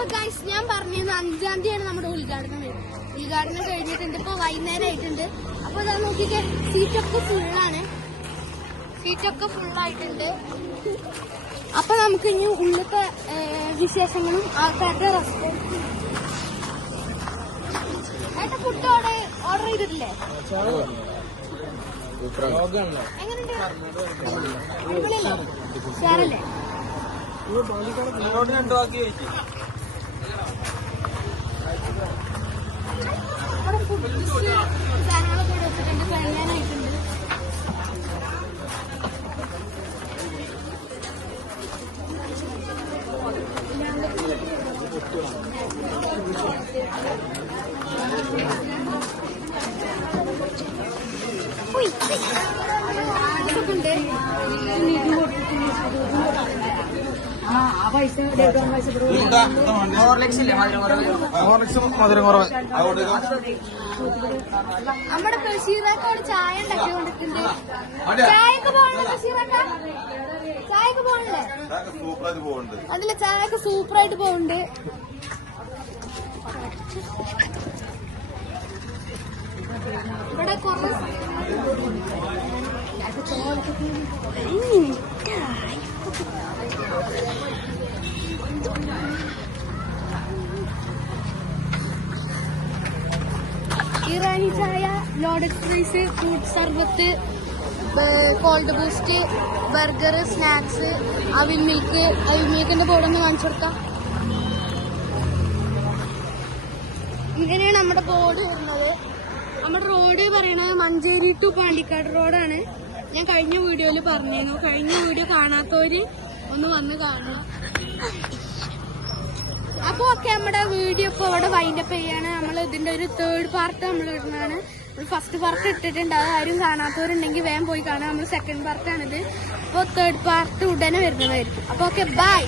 അപ്പൊ ഗൈസ് ഞാൻ പറഞ്ഞിരുന്നു 5-ാം തീയതിയാണ് നമ്മുടെ ഉദ്ഘാടനം കഴിഞ്ഞിട്ടുണ്ട്. ഇപ്പൊ വൈകുന്നേരം ആയിട്ടുണ്ട്. അപ്പൊ അതാ നോക്കിക്കേ, സീറ്റൊക്കെ ഫുള്ളായിട്ടുണ്ട്. അപ്പൊ നമുക്ക് ഇനി ഉള്ളിലത്തെ വിശേഷങ്ങളും ആൾക്കാരുടെ റെസ്പോൺസും. ഏട്ടാ ഫുഡ് ഓർഡർ ചെയ്തിട്ടില്ലേ? എങ്ങനെയുണ്ട്? ഷെയറല്ലേ? സാധനങ്ങളൊക്കെ വെച്ചിട്ടുണ്ട്, കഴിയാനായിട്ടുണ്ട്. നമ്മുടെ ബഷീറാക്കോട് ചായ ഉണ്ടാക്കിക്കൊണ്ടിരിക്കുന്നുണ്ട്. ചായക്ക് പോകണല്ലോ ബഷീറാക്ക? ചായക്ക് പോകണല്ലേ? അതിലെ ചായക്ക് സൂപ്പറായിട്ട് പോകുന്നുണ്ട്. ഇവിടെ കുറേ ഇറാനി ചായ, ലോഡഡ് ഫ്രൈസ്, ഫ്രൂട്ട് സർബത്ത്, കോൾഡ് ബൂസ്റ്റ്, ബർഗർ, സ്നാക്സ്, അവിൽ മിൽക്കിന്റെ ബോർഡൊന്ന് കാണിച്ചു കൊടുക്കാം. ഇങ്ങനെയാണ് നമ്മുടെ ബോർഡ് വരുന്നത്. നമ്മുടെ റോഡ് പറയണത് മഞ്ചേരി ടു പാണ്ടിക്കാട് റോഡാണ്. ഞാൻ കഴിഞ്ഞ വീഡിയോയിൽ പറഞ്ഞിരുന്നു. കഴിഞ്ഞ വീഡിയോ കാണാത്തവര് ഒന്ന് വന്ന് കാണുക. അപ്പൊ ഒക്കെ നമ്മുടെ വീഡിയോ ഇപ്പൊ ഇവിടെ വൈൻഡപ്പ് ചെയ്യാണ്. നമ്മൾ ഇതിന്റെ ഒരു 3rd പാർട്ട് നമ്മൾ ഇടുന്നതാണ്. ഫസ്റ്റ് പാർട്ട് ഇട്ടിട്ടുണ്ട്. അത് ആരും കാണാത്തവരുണ്ടെങ്കിൽ വേഗം പോയി കാണാം. നമ്മൾ 2nd പാർട്ടാണിത്. അപ്പോൾ 3rd പാർട്ട് ഉടനെ വരുന്നതായിരിക്കും. അപ്പൊ ഓക്കെ, ബൈ.